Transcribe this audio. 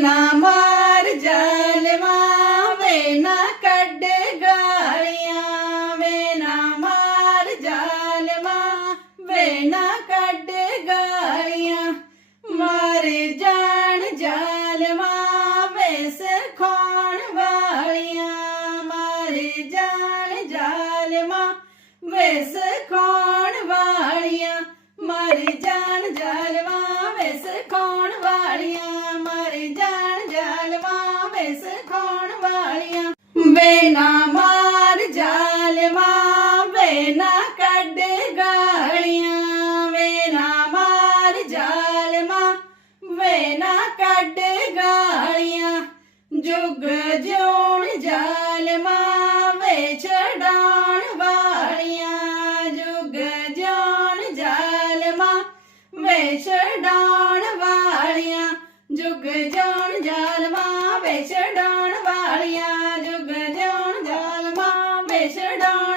ਨਾ ਮਾਰ ਜ਼ਾਲਮਾਂ ਵੇ ਨਾ ਕੱਢ ਗਾਲੀਆਂ ਵੇ ਨਾ ਮਾਰ ਜ਼ਾਲਮਾਂ ਵੇ ਨਾ ਕੱਢ ਗਾਲੀਆਂ ਮਰ ਜਾਣ ਜ਼ਾਲਮਾਂ ਵੇ ਸਿਖਾਉਣ ਵਾਲੀਆਂ ਮਰ ਜਾਣ ਜ਼ਾਲਮਾਂ ਵੇ ਸਿਖਾਉਣ ਵਾਲੀਆਂ ਮਰ ਜਾਣ ਜ਼ਾਲਮਾਂ ਵੇ ਸਿਖਾਉਣ ਵਾਲੀਆਂ ਮਰ ਜਾਣ ਜ਼ਾਲਮਾਂ ਵੇ ਸਿਖਾਉਣ ਵਾਲੀਆਂ ਵੇ ਨਾ ਮਾਰ ਜ਼ਾਲਮਾਂ ਵੇ ਨਾ ਕੱਢ ਗਾਲੀਆਂ ਵੇ ਨਾ ਮਾਰ ਜ਼ਾਲਮਾਂ ਵੇ ਨਾ ਕੱਢ ਗਾਲੀਆਂ ਜੁਗ ਜਿਉਣ ਜ਼ਾਲਮਾਂ ਵੇ ਛਡਾਉਣ ਵਾਲੀਆਂ ਜੁਗ ਜਿਉਣ ਜ਼ਾਲਮਾਂ ਵੇ ਛਡਾਉਣ ਵਾਲੀਆਂ ਜੁਗ ਜਿਉਣ ਜ਼ਾਲਮਾਂ ਵੇ ਛਡਾਉਣ ਵਾਲੀਆਂ ਜੁਗ ਜਿਉਣ ਜ਼ਾਲਮਾਂ ਵੇ ਛਡਾਉਣ